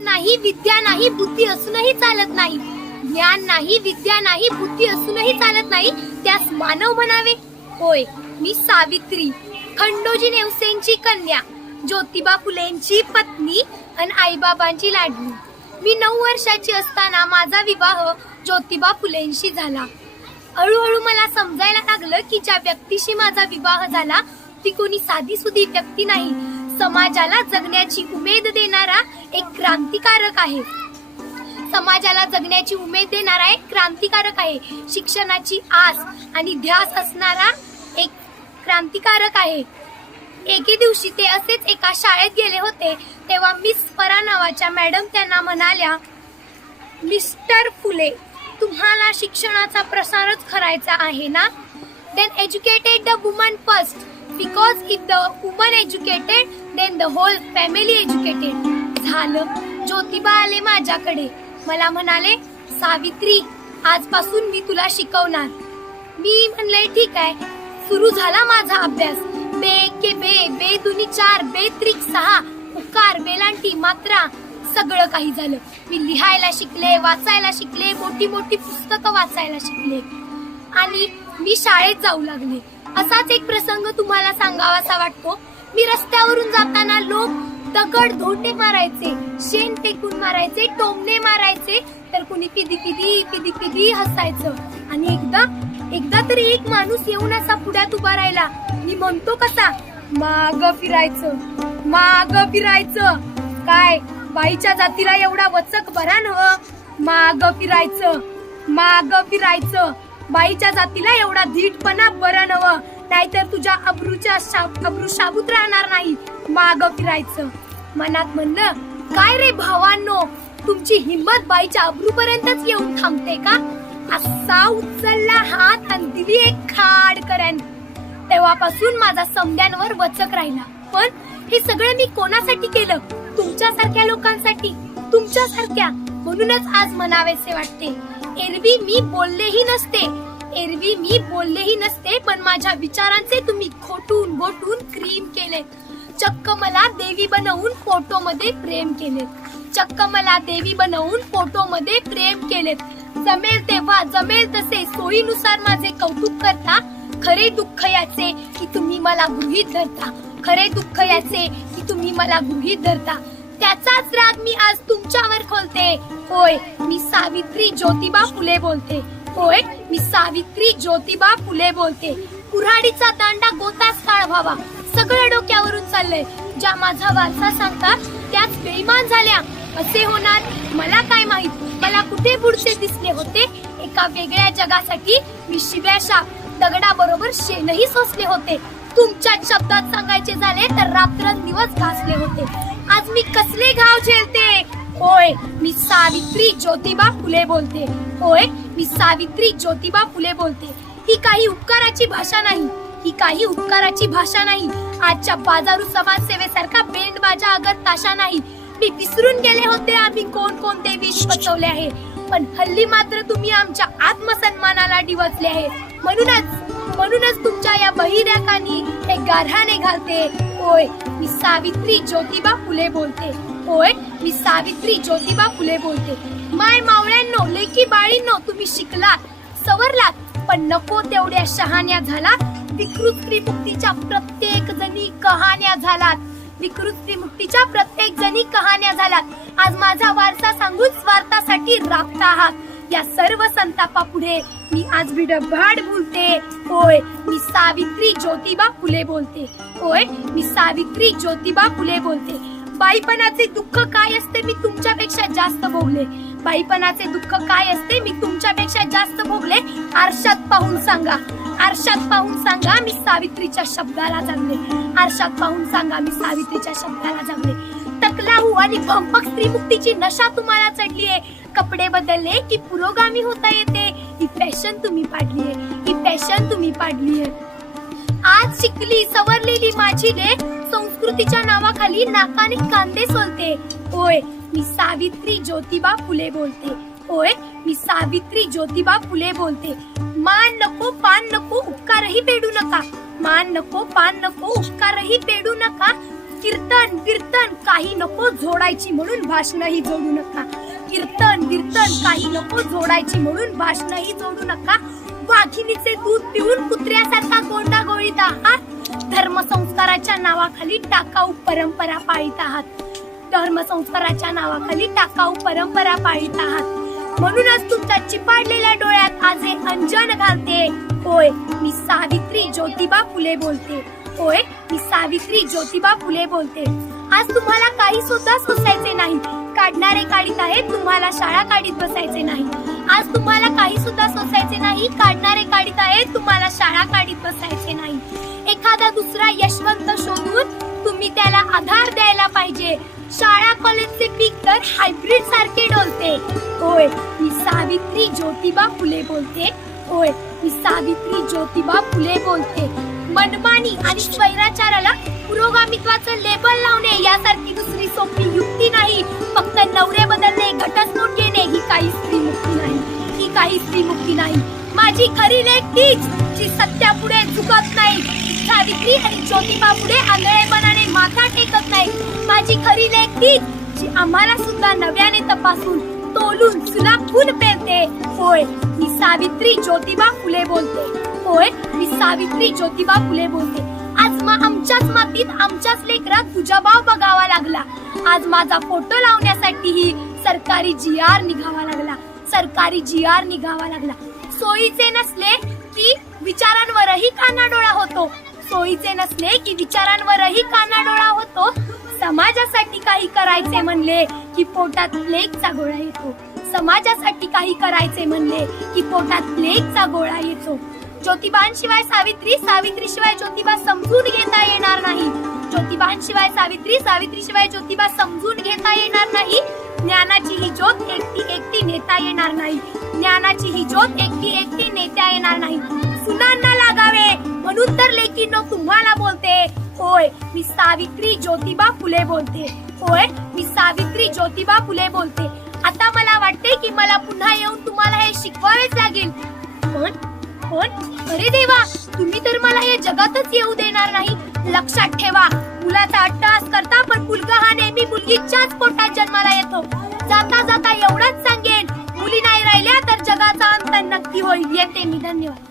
नाही विद्या नाही बुद्धी असूनही चालत नाही. ज्ञान नाही विद्या नाही बुद्धी असूनही चालत नाही, त्यास मानव म्हणावे. होय, मी सावित्री, खंडोजी नेवसेंची कन्या, ज्योतिबा फुलेंची पत्नी आणि आईबाबांची लाडली. मी 9 वर्षाची असताना माझा विवाह ज्योतिबा फुलेंशी झाला. हळूहळू मला समजायला लागलं की ज्या व्यक्तीशी माझा विवाह झाला ती कोणी साधीसुधी व्यक्ती नाही, समाजाला जगण्याची उमेद देणारा एक क्रांतिकारक आहे. समाजाला जगण्याची उमेद देणारा एक क्रांतिकारक आहे. शिक्षणाची आस आणि ध्यास असणारा एक क्रांतिकारक आहे. एके दिवशी ते असेच एका शाळेत गेले होते, तेव्हा मिस परा नावाच्या मॅडम त्यांना म्हणाल्या, मिस्टर फुले, तुम्हाला शिक्षणाचा प्रसारच करायचा आहे ना? Then educated the woman first, because if the woman educated then the whole family educated. झालं. ज्योतिबा आले माझ्याकडे, मला म्हणाले, सावित्री, आजपासून मी तुला शिकवणार. मी म्हणले ठीक आहे. सुरू झाला माझा अभ्यास. बे के बे, बे दुनी 4, बे त्रिक 6, उकार, वेलांटी, मात्रा, सगळं काही झालं. मी लिहायला शिकले, वाचायला शिकले, मोठी मोठी पुस्तकं वाचायला शिकले आणि मी शाळेत जाऊ लागले. असाच एक प्रसंग तुम्हाला सांगावासा वाटतो. मी रस्त्यावरून जाताना लोक दगड धोंडे मारायचे, शेण फेकून मारायचे, टोमणे मारायचे, तर कुणी पिदी पिदी पिदी पिदी हसायचं. आणि एकदा तरी एक माणूस येऊन असा पुढ्यात उभा राहिला. मी म्हणतो कसा, माग फिरायचं. काय बाईच्या जातीला एवढा वचक बरा नव्ह? माग फिरायचं. बाईच्या जातीला एवढा धीटपणा बरा नव्ह, नाहीतर तुझ्या अब्रू शाबूत राहणार नाही. माग फिरायचं. मनात म्हणलं, काय रे भावांनो, तुमची हिंमत बाईच्या अब्रूपर्यंतच येऊन थांबते का? असा उचलला हात आणि दिली एक खाडकऱ्यान. तेव्हापासून माझा समद्यांवर वचक राहिला. पण हे सगळं मी कोणासाठी केलं? तुमच्यासारख्या लोकांसाठी, तुमच्यासारख्या. म्हणूनच आज म्हणावेसे वाटते, एरवी मी बोललेही नसते, पण माझ्या विचारांचे तुम्ही खोटून बोटून क्रीम केले. चक्क मला देवी बनवून फोटोमध्ये प्रेम केलेत. जमेल तेव्हा जमेल तसे सोयीनुसार माझे कौतुक करता. खरे दुःख याचे की तुम्ही मला गृहीत धरता. त्याचाच राग मी आज तुमच्यावर खोलते. होय, मी सावित्री ज्योतिबा फुले बोलते. कुऱ्हाडीचा दांडा गोतास काळ व्हावा, सगळं डोक्यावरून चाललंय. ज्या माझा वारसा सांगतात त्याच बेईमान झाल्या. असे होणार मला काय माहित. मला कुठे पुढचे दिसले होते. एका वेगळ्या जगासाठी मी शिव्याशा दगडाबरोबर शेणही सोसले होते. तुमच्याच शब्दात सांगायचे झाले तर रात्रंदिवस घासले होते. आज मी कसले घाव झेलते. होय, मी सावित्री ज्योतिबा फुले बोलते. ही काही उपकाराची भाषा नाही. आजच्या बाजारू समाजसेवेसारखा बेंडबाजा अगर ताशा नाही. मी विसरून गेले होते आम्ही कोणते विष पचवले आहे, पण हल्ली मात्र तुम्ही आमच्या आत्मसन्मानाला डिवचले आहे. म्हणूनच तुमच्या या बहिर्याकांनी हे गारहाणे घालते. होय, मी सावित्री ज्योतिबा फुले बोलते. माय मावळ्यांनो, लेकी बाळींनो, तुम्ही शिकलात, सवरलात, पण नको तेवढ्या शहाण्या झालात. विकृत स्त्रीमुक्तीच्या प्रत्येक जणी कहाण्या झालात. आज माझा वारसा सांगून स्वार्थासाठी राबता आहात. या सर्व संतापापुढे मी आज विडभाड बोलते. होय, मी सावित्री ज्योतिबा फुले बोलते. बाईपणाचे दुःख काय असते मी तुमच्यापेक्षा जास्त भोगले. आरशात पाहून सांगा मी सावित्रीच्या शब्दाला जगले. टकलाहू आणि भंपक स्त्रीमुक्तीची नशा तुम्हाला चढलीये. कपडे बदलले की पुरोगामी होता येते. ही फॅशन तुम्ही पाडलीये. आज शिकली सवरलेली माझी लेक संस्कृतीच्या नावाखाली नाकाने कांदे सोलते. होय, मी सावित्री ज्योतिबा फुले बोलते. मान नको पान नको उपकारही पेडू नका. कीर्तन कीर्तन काही नको जोडायची म्हणून भाषणही जोडू नका. कीर्तन कीर्तन काही नको जोडायची म्हणून भाषणही जोडू नका. वाघिणीचे दूध पिऊन कुत्र्यासारखा गोंडा गोळीत आहात. धर्मसंस्काराच्या नावाखाली टाकाऊ परंपरा पाळीत आहात. धर्मसंस्काराच्या नावाखाली टाकाऊ परंपरा पाळीत आहात. म्हणूनच तुमच्या चिपाडलेल्या डोळ्यात आज हे अंजन घालते. होय, मी सावित्री ज्योतिबा फुले बोलते. होय, मी सावित्री ज्योतिबा फुले बोलते. आज तुम्हाला काही सुद्धा सोसायचे नाही. काढणारे काढीत आहेत, तुम्हाला शाळा काढीत बसायचे नाही. आज तुम्हाला काही सुद्धा सोसायचे नाही. काढणारे काढीत आहेत, तुम्हाला शाळा काढीत बसायचे नाही. एखादा दुसरा यशवंत शोधून तुम्ही त्याला आधार द्यायला पाहिजे. शाळा कॉलेजचे पीक तर हायब्रिड सारखे डोलते. होय, मी सावित्री ज्योतिबा फुले बोलते. होय, मी सावित्री ज्योतिबा फुले बोलते. मनमानी आणि स्वैराचाराला पुरोगामित्वाचं लेबल लावणे यासारखी दुसरी सोपी युक्ती नाही. फक्त नवरे बदलणे, घटस्फोट घेणे ही काही स्त्री मुक्ती नाही. ही काही स्त्री मुक्ती नाही. माझी खरी लेक तीच जी सत्यापुढे झुकत नाही. सावित्री आणि ज्योतिबा पुढे आंधळेपणाने माथा टेकत नाही. माझी खरी लेक तीच जी आम्हाला सुद्धा नव्याने तपासून तोलून सुलाखून पेरते. होय, मी सावित्री ज्योतिबा फुले बोलते. होय, मी सावित्री ज्योतिबा फुले बोलते. आज आमच्याच मातीत आमच्याच लेकरात तुझा भाव बघावा लागला. आज माझा फोटो लावण्यासाठीही सरकारी GR निघावा लागला. सरकारी GR निघावा लागला. सोयीचे नसले की विचारांवरही कानाडोळा होतो. सोयीचे नसले की विचारांवरही कानाडोळा होतो. समाजासाठी काही करायचे म्हणले की पोटात प्लेगचा गोळा येतो. समाजासाठी काही करायचे म्हणले की पोटात प्लेगचा गोळा येतो. ज्योतिबांशिवाय सावित्री, सावित्रीशिवाय ज्योतिबा समजून घेता येणार नाही. ज्योतिबांशिवाय सावित्री, सावित्रीशिवाय ज्योतिबा समजून घेता येणार नाही. ज्ञानाची ही ज्योत एकटी एकटी नेता येणार नाही. ज्ञानाची ही ज्योत एकटी एकटी नेता येणार नाही. सुनांना लागावे म्हणून तर लेकींनो तुम्हाला बोलते. होय, मी सावित्री ज्योतिबा फुले बोलते. होय, मी सावित्री ज्योतिबा फुले बोलते. आता मला वाटते की मला पुन्हा येऊन तुम्हाला हे शिकवावेच लागेल. पण अरे देवा, तुम्ही तर मला या जगातच येऊ देणार नाही. लक्षात ठेवा, मुलाचा अट्टहास करता पण मुलगा हा नेहमी मुलगीच्याच पोटात जन्माला येतो. जाता जाता एवढंच सांगेन, मुली नाही राहिल्या तर जगाचा अंत नक्की होईल. येते मी. धन्यवाद.